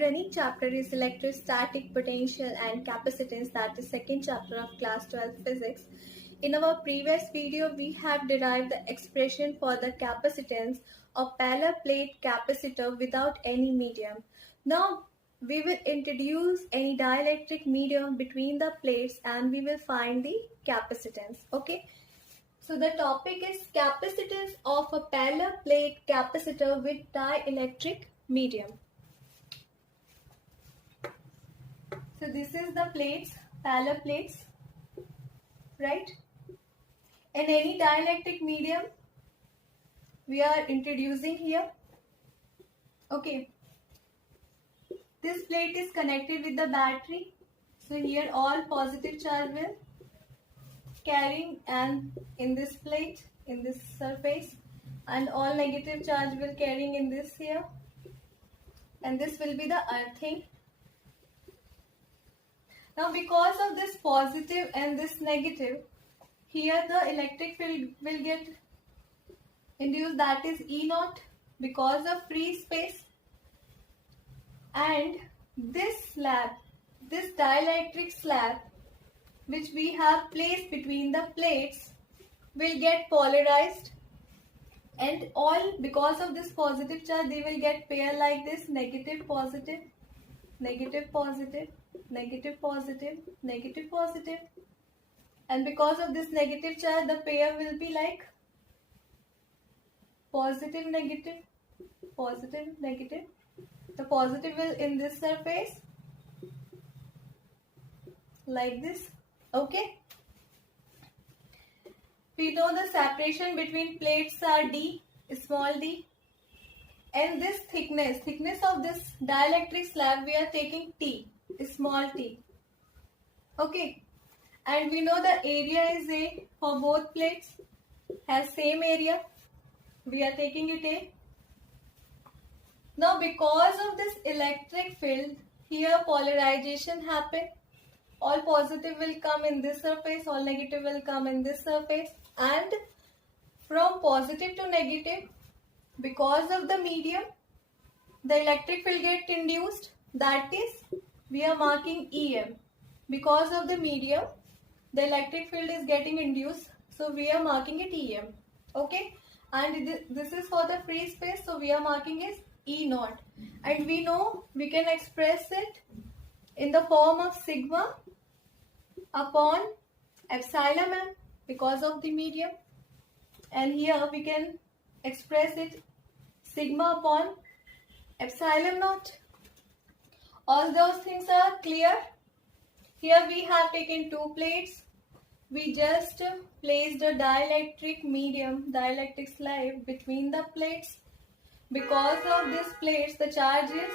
running chapter is electrostatic, potential and capacitance, that is second chapter of class 12 physics. In our previous video, we have derived the expression for the capacitance of parallel plate capacitor without any medium. Now we will introduce any dielectric medium between the plates and we will find the capacitance. Okay. So the topic is capacitance of a parallel plate capacitor with dielectric medium. So this is the plates, parallel plates, right? And any dielectric medium we are introducing here. Okay. This plate is connected with the battery. So here all positive charge will carrying and in this plate, in this surface, and all negative charge will carrying in this here, and this will be the earthing. Now because of this positive and this negative, here the electric field will get induced, that is E0 because of free space, and this slab, this dielectric slab which we have placed between the plates will get polarized, and all because of this positive charge they will get pair like this, negative positive, negative positive, negative positive, negative positive, and because of this negative charge the pair will be like positive negative, positive negative. The positive will in this surface like this. Okay, we know the separation between plates are d, small d, and this thickness of this dielectric slab we are taking t, small t. Okay, and we know the area is A for both plates, has same area, we are taking it A. Now because of this electric field, here polarization happen. All positive will come in this surface, all negative will come in this surface, and from positive to negative, because of the medium, the electric field get induced, that is we are marking EM. Because of the medium, the electric field is getting induced, so we are marking it EM. Okay, and this is for the free space, so we are marking it E0, and we know we can express it in the form of sigma upon epsilon m because of the medium, and here we can express it sigma upon epsilon naught. All those things are clear. Here we have taken two plates. We just placed a dielectric medium, dielectric slab between the plates. Because of these plates, the charge is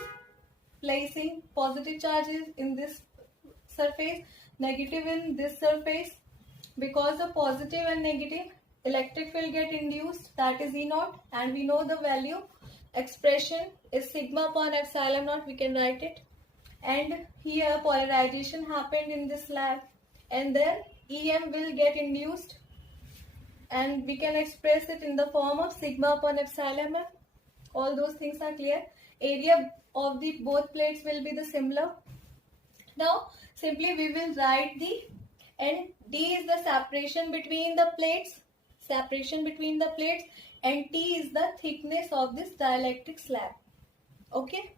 placing positive charges in this surface, negative in this surface. Because of positive and negative, electric field get induced, that is E0, and we know the value expression is sigma upon epsilon naught, we can write it. And here polarization happened in this slab, and then EM will get induced, and we can express it in the form of sigma upon epsilon m. All those things are clear. Area of the both plates will be the similar. Now simply we will write the, and D is the separation between the plates, and T is the thickness of this dielectric slab. Okay.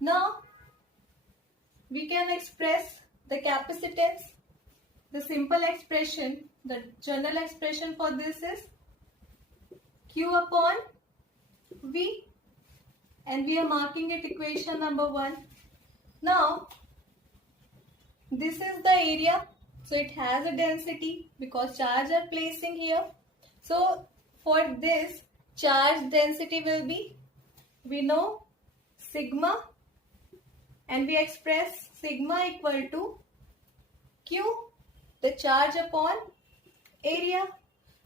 Now we can express the capacitance. The simple expression, the general expression for this is Q upon V, and we are marking it equation number 1. Now this is the area, so it has a density because charge are placing here. So for this, charge density will be, we know sigma, and we express sigma equal to Q, the charge upon area.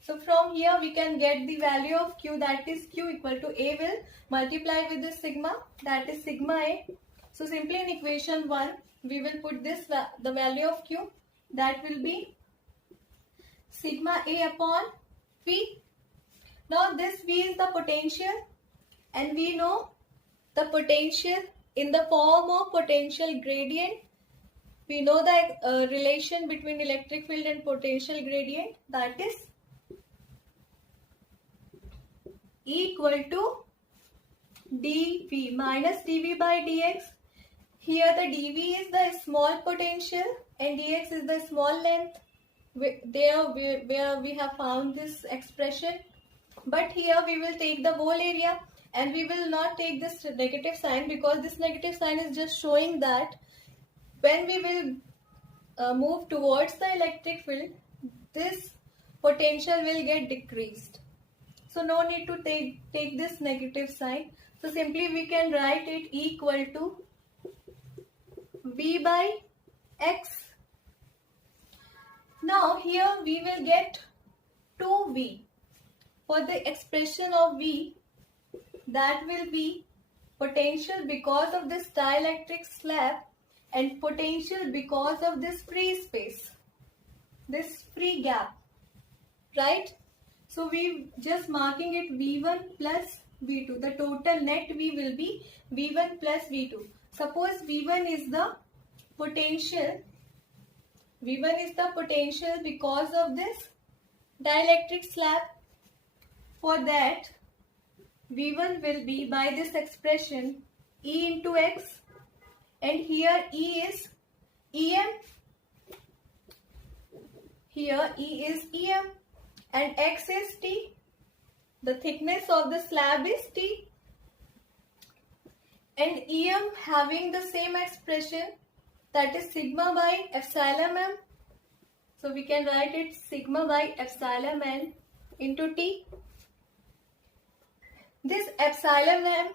So from here we can get the value of Q, that is Q equal to A will multiply with the sigma, that is sigma A. So simply in equation 1 we will put this, the value of Q, that will be sigma A upon V. Now this V is the potential, and we know the potential in the form of potential gradient. We know the relation between electric field and potential gradient, that is E equal to dV minus dV by dx. Here the dV is the small potential and dx is the small length. Where we have found this expression. But here we will take the whole area and we will not take this negative sign, because this negative sign is just showing that when we will move towards the electric field, this potential will get decreased. So no need to take this negative sign. So simply we can write it equal to V by X. Now here we will get 2V. For the expression of V, that will be potential because of this dielectric slab and potential because of this free space, this free gap, right? So we just marking it V1 plus V2. The total net V will be V1 plus V2. Suppose V1 is the potential. V1 is the potential because of this dielectric slab. For that, V1 will be by this expression E into X, and here E is EM. Here E is EM and X is T. The thickness of the slab is T. And EM having the same expression, that is sigma by epsilon m. So we can write it sigma by epsilon m into T. This epsilon m,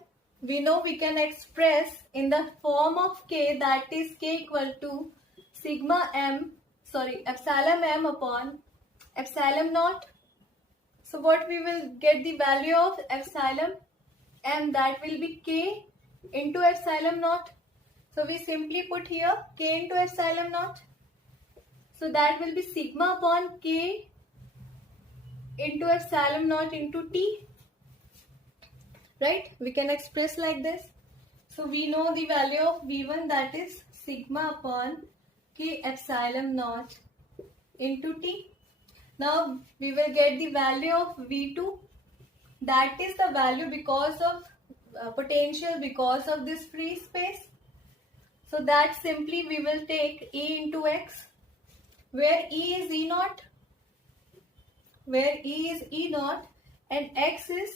we know we can express in the form of K, that is K equal to epsilon m upon epsilon naught. So what we will get the value of epsilon m, that will be K into epsilon naught. So we simply put here K into epsilon naught. So that will be sigma upon K into epsilon naught into T. Right? We can express like this. So we know the value of V1, that is sigma upon K epsilon naught into T. Now we will get the value of V2, that is the value because of potential because of this free space. So that simply we will take E into X, where E is E naught, and X is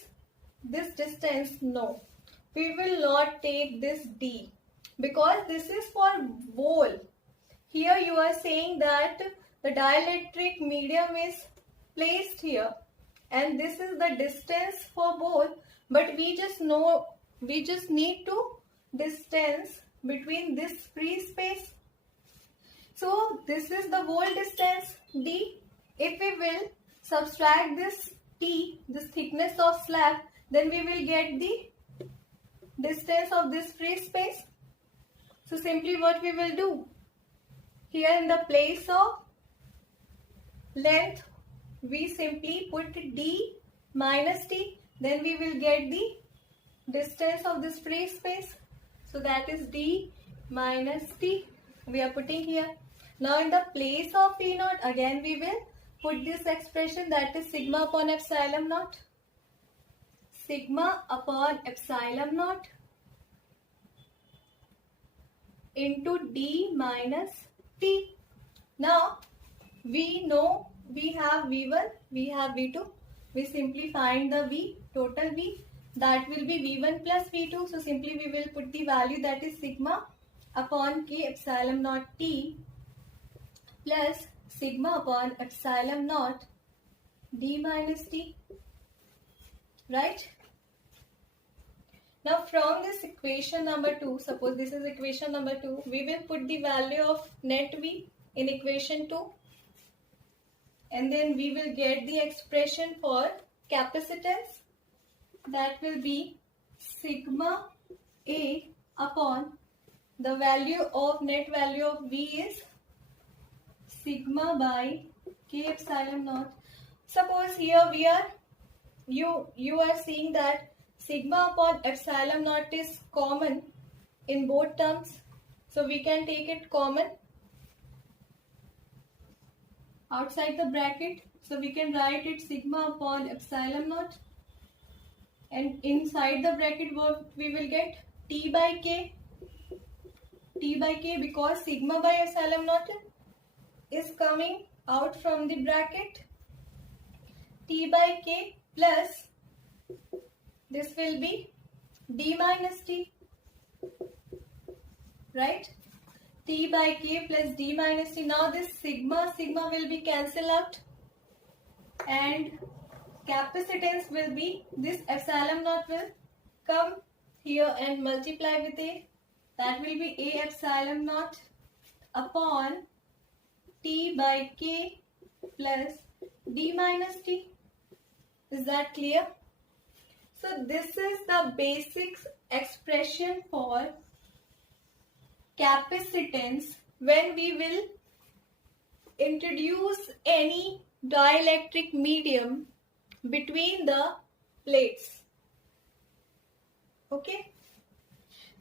this distance. No, we will not take this D, because this is for whole. Here you are saying that the dielectric medium is placed here and this is the distance for both, but we just need to distance between this free space. So this is the whole distance D. If we will subtract this T, this thickness of slab, then we will get the distance of this free space. So simply what we will do, here in the place of length, we simply put D minus T, then we will get the distance of this free space. So that is D minus T we are putting here. Now in the place of E naught, again we will put this expression, that is sigma upon epsilon naught. Sigma upon epsilon naught into D minus T. Now we know we have V1, we have V2. We simply find the V, total V, that will be V1 plus V2. So simply we will put the value, that is sigma upon K epsilon naught T plus sigma upon epsilon naught D minus T. Right? Now from this equation number 2, suppose this is equation number 2, we will put the value of net V in equation 2. And then we will get the expression for capacitance, that will be sigma A upon the value of net value of V is sigma by K epsilon naught. Suppose here we are, you are seeing that sigma upon epsilon naught is common. in both terms. So we can take it common outside the bracket. So we can write it sigma upon epsilon naught. And inside the bracket what we will get? T by K. T by K, because sigma by epsilon naught is coming out from the bracket. T by K plus this will be D minus T. Right? T by K plus D minus T. Now this sigma will be cancelled out. And capacitance will be, this epsilon naught will come here and multiply with A. That will be A epsilon naught upon T by K plus D minus T. Is that clear? So this is the basic expression for capacitance when we will introduce any dielectric medium between the plates. Okay.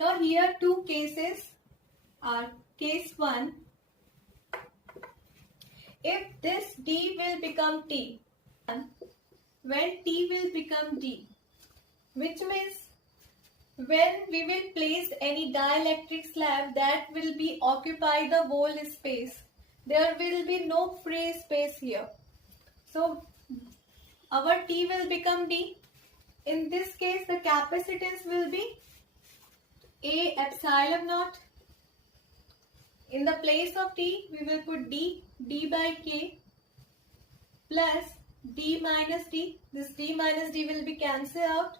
Now here two cases are. Case 1, if this D will become T, when T will become D, which means when we will place any dielectric slab, that will be occupy the whole space. There will be no free space here. So our T will become D. In this case, the capacitance will be A epsilon naught. In the place of T, we will put D by K plus D minus D. This D minus D will be cancelled out.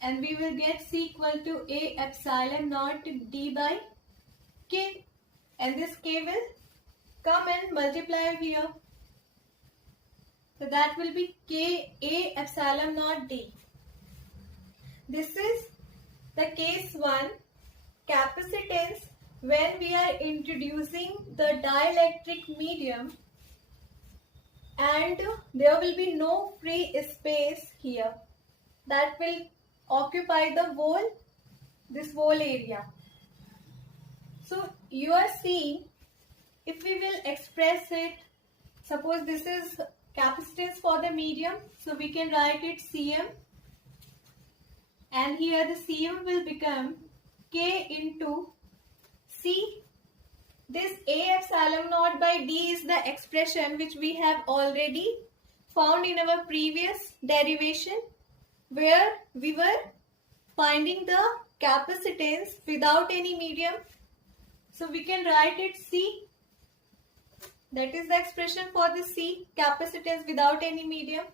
And we will get C equal to A epsilon naught D by K. And this K will come and multiply here. So that will be K A epsilon naught D. This is the case 1, capacitance when we are introducing the dielectric medium and there will be no free space here. That will occupy the this whole area. So you are seeing, if we will express it, suppose this is capacitance for the medium, so we can write it Cm, and here the Cm will become K into C. This A epsilon naught by D is the expression which we have already found in our previous derivation, where we were finding the capacitance without any medium. So we can write it C. That is the expression for the C, capacitance without any medium.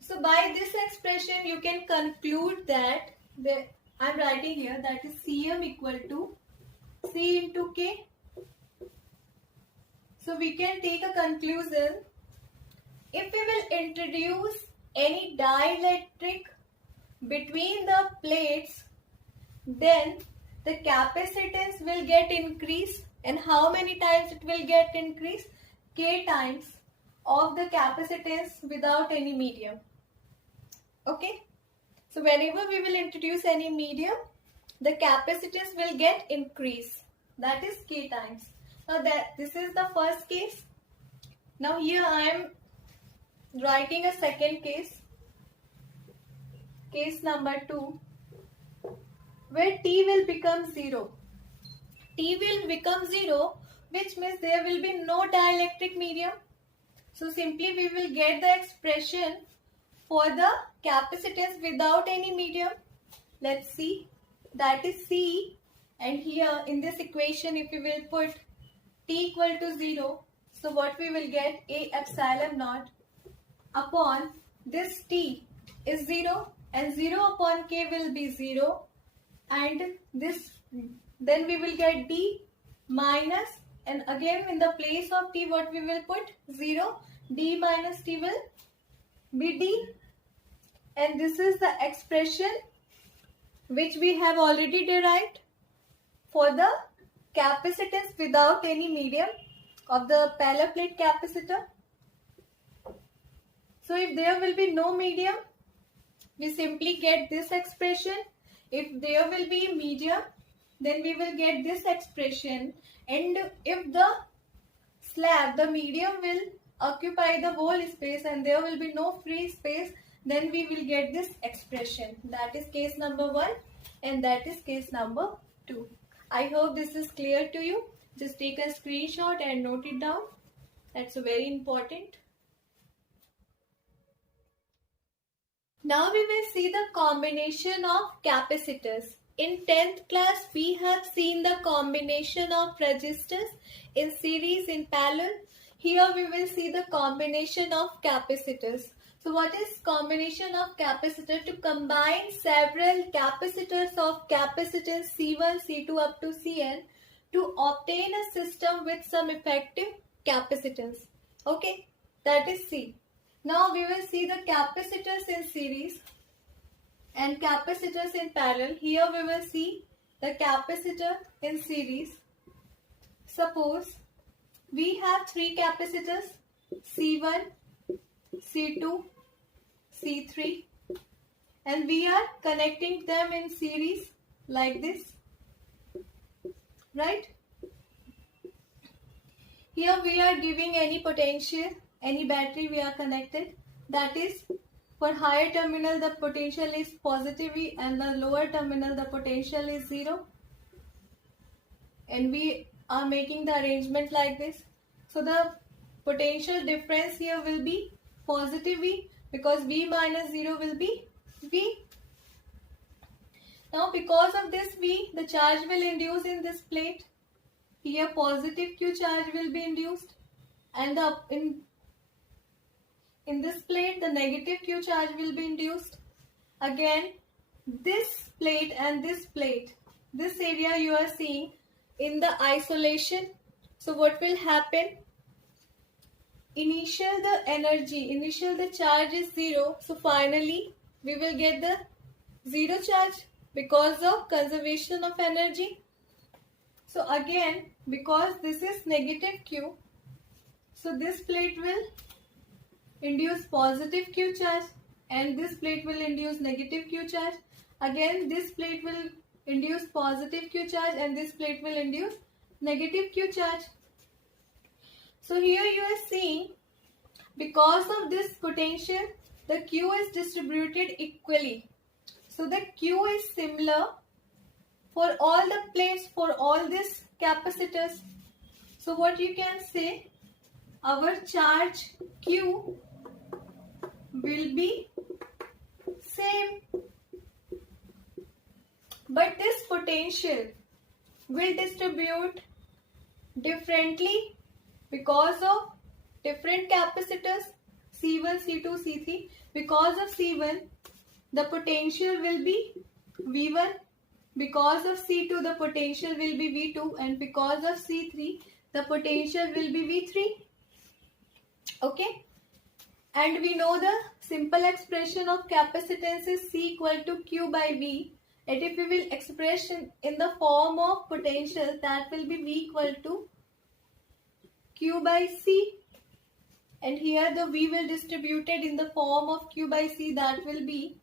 So by this expression you can conclude that I am writing here, that is Cm equal to C into K. So we can take a conclusion. If we will introduce any dielectric between the plates, then the capacitance will get increased. And how many times it will get increased? K times of the capacitance without any medium. Okay. So whenever we will introduce any medium, the capacitance will get increased. That is K times. Now this is the first case. Now here I am writing a second case. Case number 2. Where T will become 0. T will become 0, which means there will be no dielectric medium. So simply we will get the expression for the capacitance without any medium. Let's see. That is C. And here in this equation, if we will put T equal to 0, so what we will get? A epsilon naught upon this T is 0, and 0 upon K will be 0. And this, then we will get D minus, and again in the place of T what we will put? 0. D minus T will be D. And this is the expression which we have already derived for the capacitance without any medium of the parallel plate capacitor. So if there will be no medium, we simply get this expression. If there will be medium, then we will get this expression. And if the slab, the medium will occupy the whole space and there will be no free space, then we will get this expression. That is case number 1 and that is case number 2. I hope this is clear to you. Just take a screenshot and note it down. That's very important. Now we will see the combination of capacitors. In 10th class, we have seen the combination of resistors in series, in parallel. Here we will see the combination of capacitors. So what is combination of capacitor? To combine several capacitors of capacitance C1, C2 up to Cn to obtain a system with some effective capacitance. Okay, that is C. Now we will see the capacitors in series and capacitors in parallel. Here we will see the capacitor in series. Suppose we have 3 capacitors, C1, C2, C3, and we are connecting them in series like this, right? Here we are giving any potential, any battery we are connected. That is, for higher terminal the potential is positive V and the lower terminal the potential is 0. And we are making the arrangement like this. So the potential difference here will be positive V because V minus 0 will be V. Now because of this V, the charge will induce in this plate. Here positive Q charge will be induced and in this plate the negative Q charge will be induced. Again this plate and this plate, this area you are seeing in the isolation. So what will happen? Initial the charge is 0. So finally we will get the 0 charge because of conservation of energy. So again, because this is negative Q, so this plate will induce positive Q charge and this plate will induce negative Q charge. Again this plate will induce positive Q charge and this plate will induce negative Q charge. So here you are seeing, because of this potential, the Q is distributed equally. So the Q is similar for all the plates, for all these capacitors. So what you can say, our charge Q will be same. But this potential will distribute differently because of different capacitors C1, C2, C3. Because of C1, the potential will be V1. Because of C2, the potential will be V2. And because of C3, the potential will be V3. Okay. And we know the simple expression of capacitance is C equal to Q by V. And if we will express in the form of potential, that will be V equal to Q by C. And here the V will distributed in the form of Q by C, that will be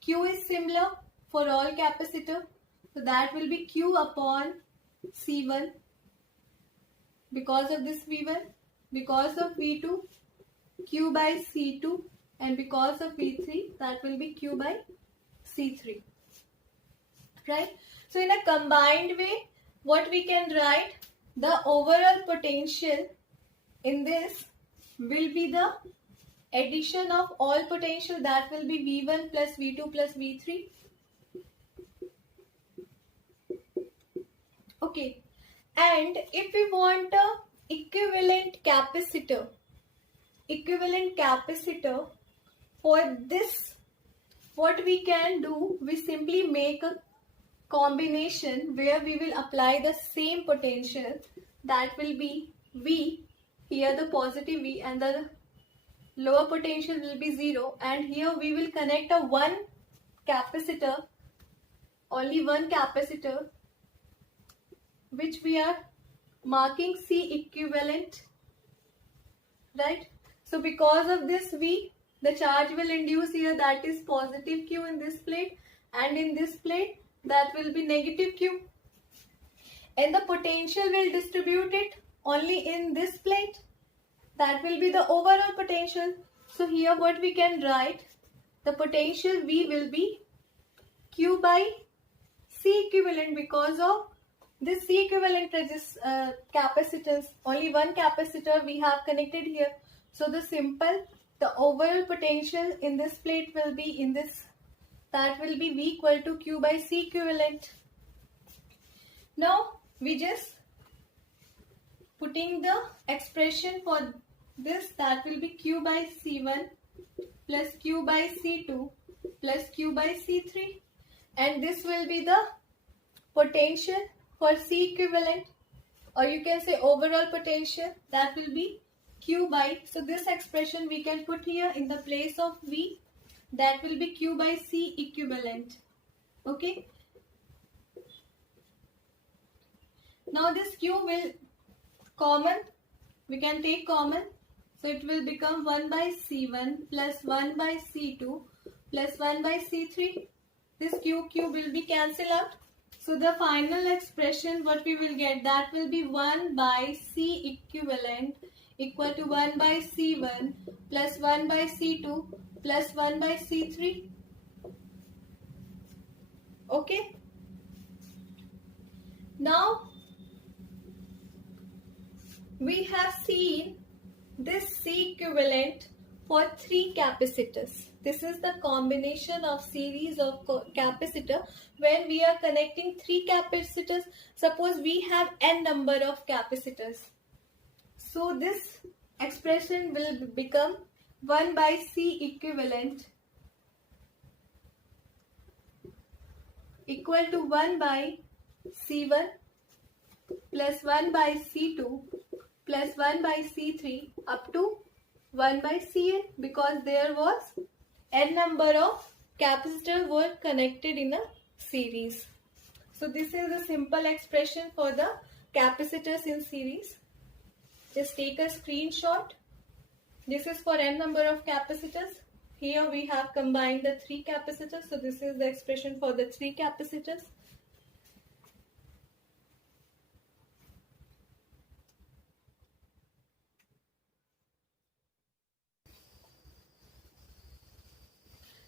Q is similar for all capacitor. So that will be Q upon C1 because of this V1, because of V2 Q by C2 and because of V3 that will be Q by C3. Right? So in a combined way, what we can write, the overall potential in this will be the addition of all potential, that will be V1 plus V2 plus V3. Okay, and if we want a equivalent capacitor for this, what we can do, we simply make a combination where we will apply the same potential, that will be V, here the positive V and the lower potential will be 0, and here we will connect a one capacitor, only one capacitor, which we are marking C equivalent, right? So because of this V, the charge will induce here, that is positive Q in this plate, and in this plate that will be negative Q. And the potential will distribute it only in this plate. That will be the overall potential. So here what we can write, the potential V will be Q by C equivalent, because of this C equivalent capacitance. Only one capacitor we have connected here. So the overall potential in this plate will be in this, that will be V equal to Q by C equivalent. Now we just putting the expression for this, that will be Q by C1 plus Q by C2 plus Q by C3, and this will be the potential for C equivalent, or you can say overall potential, that will be Q by, so this expression we can put here in the place of V, that will be Q by C equivalent. Okay. Now this Q will common, we can take common, so it will become 1 by C1 plus 1 by C2 plus 1 by C3. This Q will be cancelled out. So the final expression what we will get, that will be 1 by C equivalent equal to 1 by C1 plus 1 by C2 plus 1 by C3. Okay. Now we have seen this C equivalent for 3 capacitors. This is the combination of series of capacitor when we are connecting 3 capacitors. Suppose we have n number of capacitors. So this expression will become 1 by C equivalent equal to 1 by C1 plus 1 by C2 plus 1 by C3 up to 1 by Cn, because there was n number of capacitors were connected in a series. So this is a simple expression for the capacitors in series. Just take a screenshot. This is for n number of capacitors. Here we have combined the 3 capacitors. So this is the expression for the 3 capacitors.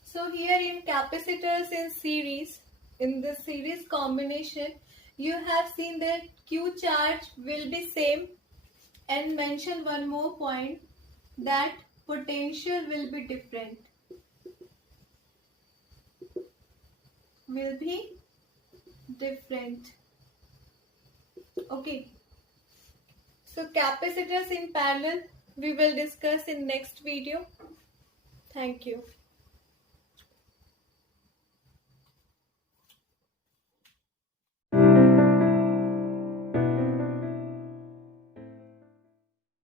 So here in capacitors in series, in the series combination, you have seen that Q charge will be same, and mention one more point, that potential will be different. Okay. So capacitors in parallel we will discuss in next video. Thank you.